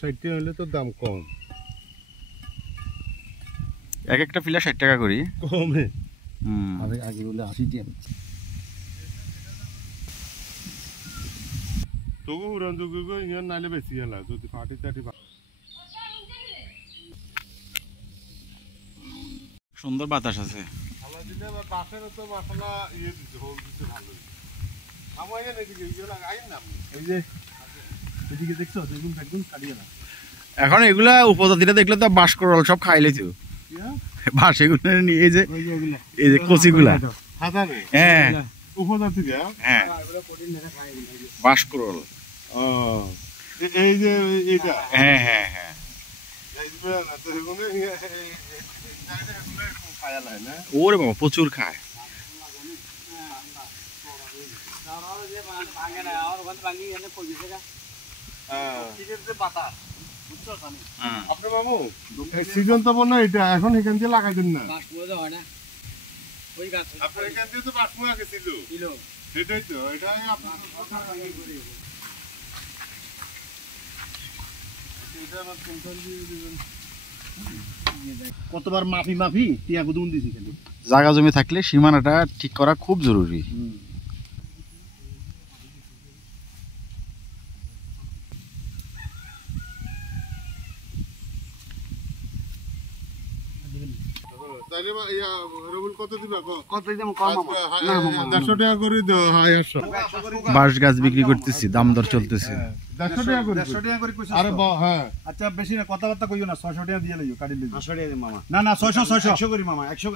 60 টাকা হলে তো দাম কম। এক একটা ফিলা 60 টাকা করি কমে। আগে বলে 80 টাকা। তবু উড়ান যোগ্য ইয়ার নাইলে বেশি গেল যদি 40-30। সুন্দর বাতাস আছে। ভালো দিলে বাসের তো মশলা ইয়ে দিতে হোল দিতে ভালো। আমার এখানে এদিকে ইয়ে লাগাই না এই যে এদিকে দেখছো দেখুন একদম কাটিয়ে না। এখন এগুলা উপজাতিরা দেখলে তো বাঁশ করল সব খাইলে তো বাঁশ এগুলো নিয়ে এই যে কচিগুলা হ্যাঁ উপজাতি হ্যাঁ বাঁশ করল এই যে এটা হ্যাঁ হ্যাঁ হ্যাঁ ওরে বাবা প্রচুর খায়। আপনার বাবু সিজন তো মনে হয় এটা এখন এখান দিয়ে লাগাই দেন না। আপনার এখান দিয়ে তো বাসমু আগে ছিল সেটাই তো এটা কতবার মাফি মাফি টিয়া গুদুন দিছি খালি। জায়গা জমি থাকলে সীমানাটা ঠিক করা খুব জরুরি। বাঁশ গাছ বিক্রি করতেছি, দাম দর চলতেছে। আচ্ছা বেশি না কথাবার্তা কইও না, 600 টাকা দিয়ে লইও কাটি লইও। 500 টাকা মামা। না না 600 করি মামা। 100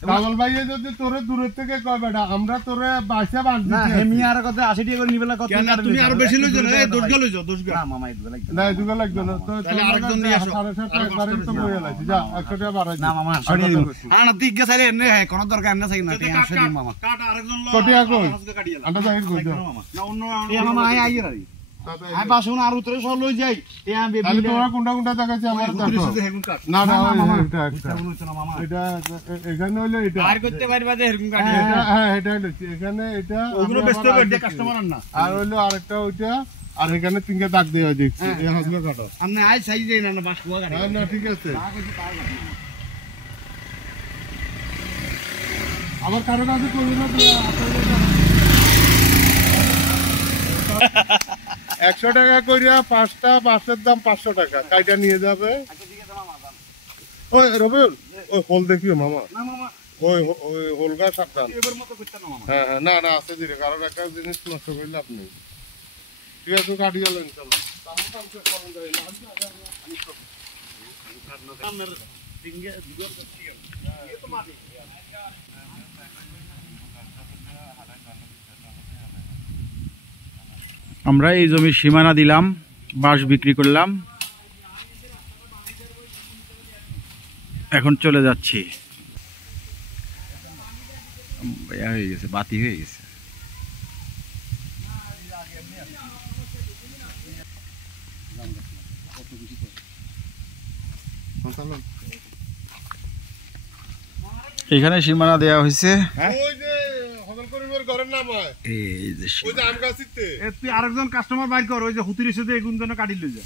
কামাল ভাই যদি তোরে দূরের থেকে কয় বেটা আমরা তোরে বাইসা বাঁধি না হেমি আর কথা 80 টাকা করে নিবেলা কত তুমি আরো বেশি লইছো না। এই 10 গা লইছো 10 গা। না মামা এদুগা লাগবে না এদুগা লাগবে না তো তাহলে আরেকজন নিয়ে আসো। 750 একবারে তো বইয়া লাগছে যা 100 টাকা বাড়াই না মামা 100 টাকা দিব। হ্যাঁ না দিক গে সাইরে এনে হ্যাঁ কোন দরকার না চাই না 100 দিন মামা। কাট আরেকজন লও কটিয়া কই আন্ডা জাহির কই দাও না অন্য এই মামা আই আই রে আই বাসুন আর উতরে সব লই যাই টিয়া বেবি তাহলে তোরা কোনটা কোনটা দেখাছে আমার দেখো না না মামা এটা এটা এখানে হলো এটা আর করতে পারবা যে এরকম কাটি হ্যাঁ এটা হলো এখানে এটা ওগুলো বেচতে পারবে কাস্টমার আর না আর হলো আরেকটা ওইটা আর এখানে তিনটা দাগ দেওয়া দেখছি এই হাসলে কাটো আপনি আই সাইজ দেই না বাস কোয়া গাড়ি না ঠিক আছে আবার কারো কাছে কইবো না 100 টাকা কইরা পাঁচটা বাসের দাম 500 টাকা কাইটা নিয়ে যাবে। আচ্ছা ঠিক আছে মামা ওই রবিউল ওই হোল দেখিও মামা না মামা ওই ওই হোলগা সাবধান এবার মত করতে না মামা। হ্যাঁ হ্যাঁ না না আছে দিরে কারণ একটা জিনিস নষ্ট করলে আপনি ঠিক আছে কাটি গেল ইনশাআল্লাহ আমরা এই জমির সীমানা দিলাম, বাঁশ বিক্রি করলাম, এখন চলে যাচ্ছি। হয়ে গেছে বাতি হয়ে গেছে। এখানে সীমানা দেওয়া হয়েছে। তুই আরেকজন কাস্টমার বাইর কর ওই যে হুতির সাথে এগুন কাটি লই যা।